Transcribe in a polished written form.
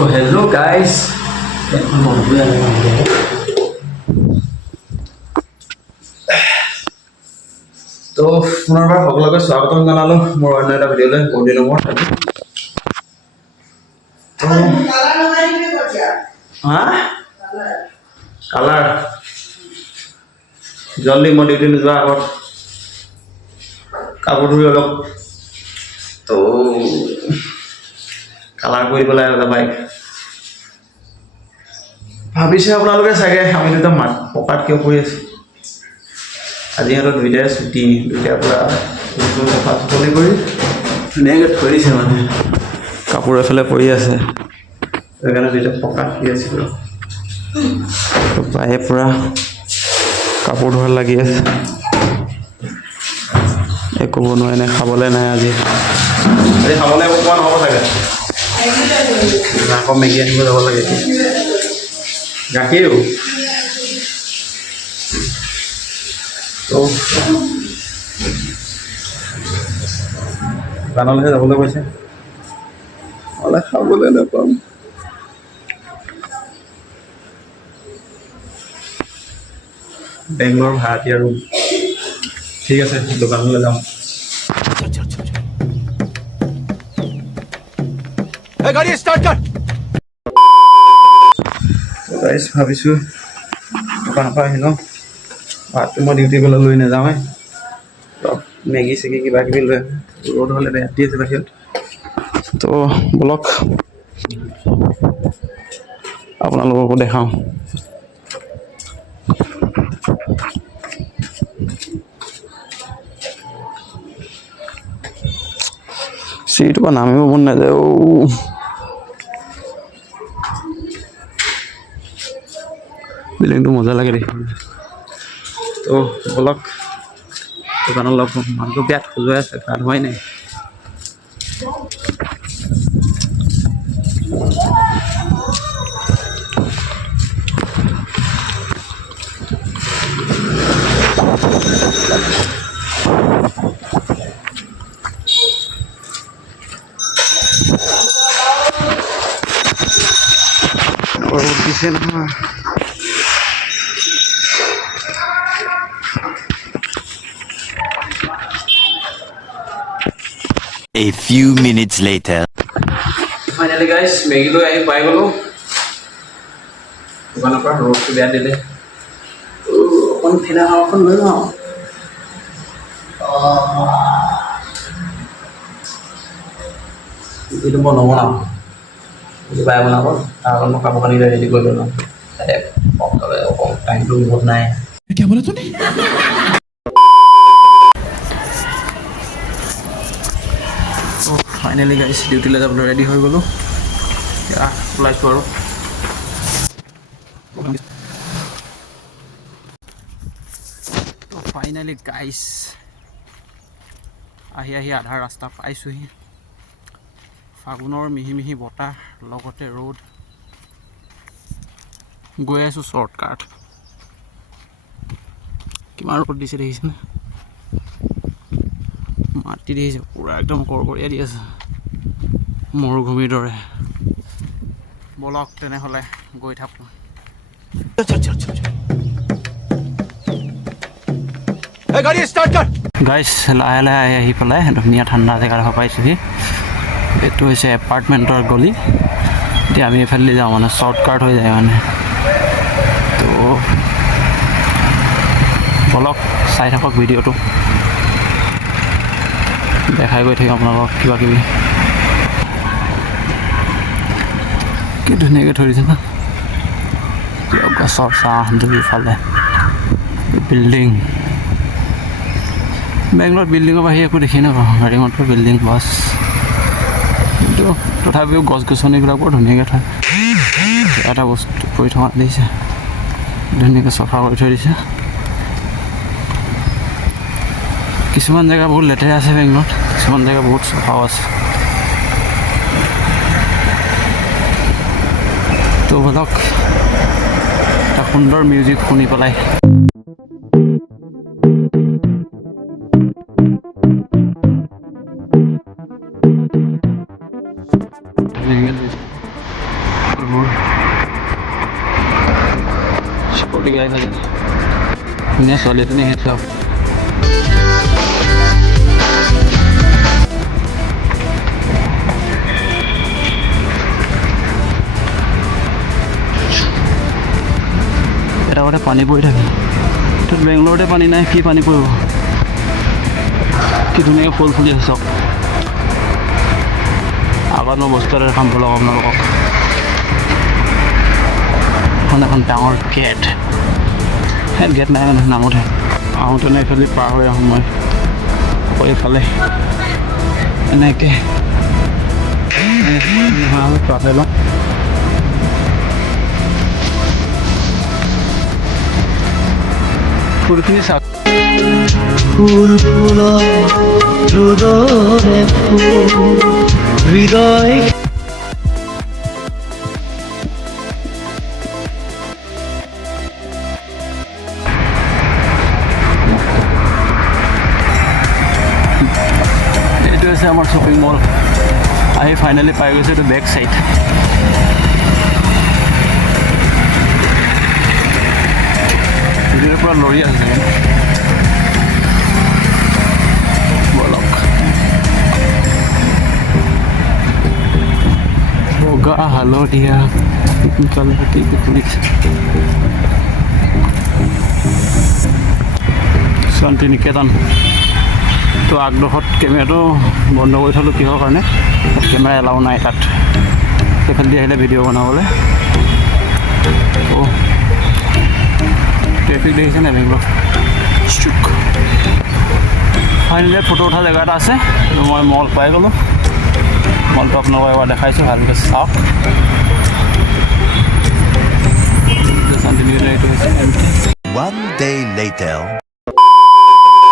So hello guys. তো পুনৰবাৰ সকলোকে স্বাগতম জনালো মোৰ অন্য এটা ভিডিঅ'লৈ বহুত দিনৰ মূৰত কালাৰ জলদি মই ডিউটি নোযোৱাৰ আগত কাপোৰ ধুই অলপ তো কালাৰ কৰি পেলাই অলপ বাইক ভাবিছে আপোনালোকে চাগে আমি দুটা পকাত কিয় পৰি আছো আজি সিহঁতৰ দুইটাই ছুটি দুইটাৰ পৰা চাফা চুফলি কৰি ধুনীয়াকৈ থৈ দিছে মানে কাপোৰ এফালে পৰি আছে সেইকাৰণে দুইটা পকাত শুই আছিলোঁ বায়ে পূৰা কাপোৰ ধোৱাত লাগি আছে একো বনোৱাই নাই খাবলৈ নাই আজি খাবলৈ অকণমান হ'ব চাগে আকৌ মেগী আনিব যাব লাগে গাখীৰো দোকানলৈহে যাবলৈ কৈছে নহ'লে খাবলৈ নাপাম বেংগলৰ ভাড়াতীয়া ৰুম ঠিক আছে দোকানলৈ যাম গাড়ী ষ্টাৰ্ট কৰ গাইছ ভাবিছোঁ দোকানৰ পৰা আহিলোঁ ভাতটো মই ডিউটি গ'লে লৈ নাযাওঁৱে মেগী চেগি কিবা কিবি লৈ ৰ'দ হ'লে ৰাতি আছে বাহিৰত তো বলক আপোনালোককো দেখাওঁ চিৰিটোৰ পৰা নামিব মন নাযায় বিল্ডিংটো মজা লাগে দেখিবলৈ তো বলক দোকানত লগ পাম মানুহটো বিয়াত খোজুৱাই আছে গা ধোৱাই নাই দিছে নহয় A few minutes later. Finally guys, Maggi lo ahi pai golo. Dukana par road se beya dile. Kon thina hawa kon loi na. Itu mau nomor na. Itu bayar mana kon? Kalau mau kamu kan ini di golo na. Ada kalau time tu बहुत ना है. क्या बोला तूने? Finally গাইছ ডিউটিলৈ যাবলৈ ready হৈ গ'লোঁ এতিয়া ওলাইছোঁ আৰু ফাইনেলি গাইছ আহি আধা ৰাস্তা পাইছোঁহি ফাগুনৰ মিহি মিহি বতাহ লগতে ৰ'দ গৈ আছোঁ শ্বৰ্টকাট কিমান ৰ'দ দিছে দেখিছেনে মাটি দিছে পুৰা একদম কৰকৰীয়া দি আছে মৰুভূমিৰ দৰে বলক তেনেহ'লে গৈ থাকোঁ গাড়ী ষ্টাৰ্ট কৰ গাইছ লাহে লাহে আহি পেলাই ধুনীয়া ঠাণ্ডা জেগাডোখৰ পাইছোঁহি এইটো হৈছে এপাৰ্টমেণ্টৰ গলি এতিয়া আমি এইফালে যাওঁ মানে শ্বৰ্টকাট হৈ যায় মানে তো বলক চাই থাকক ভিডিঅ'টো দেখাই গৈ থাকিম আপোনালোকক কিবা কিবি কি ধুনীয়াকৈ থৈ দিছে ন গছৰ চাহ দুইফালে বিল্ডিং বেংগলত বিল্ডিঙৰ বাহিৰে একো দেখি নাপাওঁ গাড়ী মটৰ বিল্ডিং বাছ কিন্তু তথাপিও গছ গছনিবিলাক বৰ ধুনীয়াকৈ থয় এটা বস্তু পৰি থকা দিছে ধুনীয়াকৈ চফা কৰি থৈ দিছে কিছুমান জেগা বহুত লেতেৰা আছে বেংগলত কিছুমান জেগা বহুত চফাও আছে তো বলক এটা সুন্দৰ মিউজিক শুনি পেলাই ধুনীয়া ছোৱালী এজনী আহিছে চাওক এটা কথা পানী পৰি থাকে তাত বেংগলৰতে পানী নাই কি পানী পৰিব কি ধুনীয়াকৈ ফুল ফুলি আছে চাওক আগত মই বস্তু এটা দেখাম লগাম আপোনালোকক এখন ডাঙৰ গেট গেট নাই মানে নামতহে আহোঁতেনে এইফালে পাৰ হৈ আহোঁ মই এইফালে এনেকৈ পাৰ হৈ লওঁ ফুলখিনি চাওক ফুল ফুল হৃদয় হৃদয় এইটো হৈছে আমাৰ শ্বপিং মল আহি ফাইনেলি পাই গৈছে এইটো বেক চাইড পৰা লৰি আছে বলক বগা হালধীয়া শান্তি নিকেতন তো আগডোখৰত কেমেৰাটো বন্ধ কৰি থ'লোঁ কিহৰ কাৰণে কেমেৰা এলাও নাই তাত সেইফালেদি আহিলে ভিডিঅ' বনাবলৈ ট্ৰেফিক দেখিছে নাই বেংগলৰ ফাইনেলি ফটো উঠা জেগা এটা আছে মই মল পাই গ'লোঁ মলটো আপোনালোকক এবাৰ দেখাইছোঁ ভালকৈ চাওক শান্তি নিকেতন এইটো হৈছে One day later.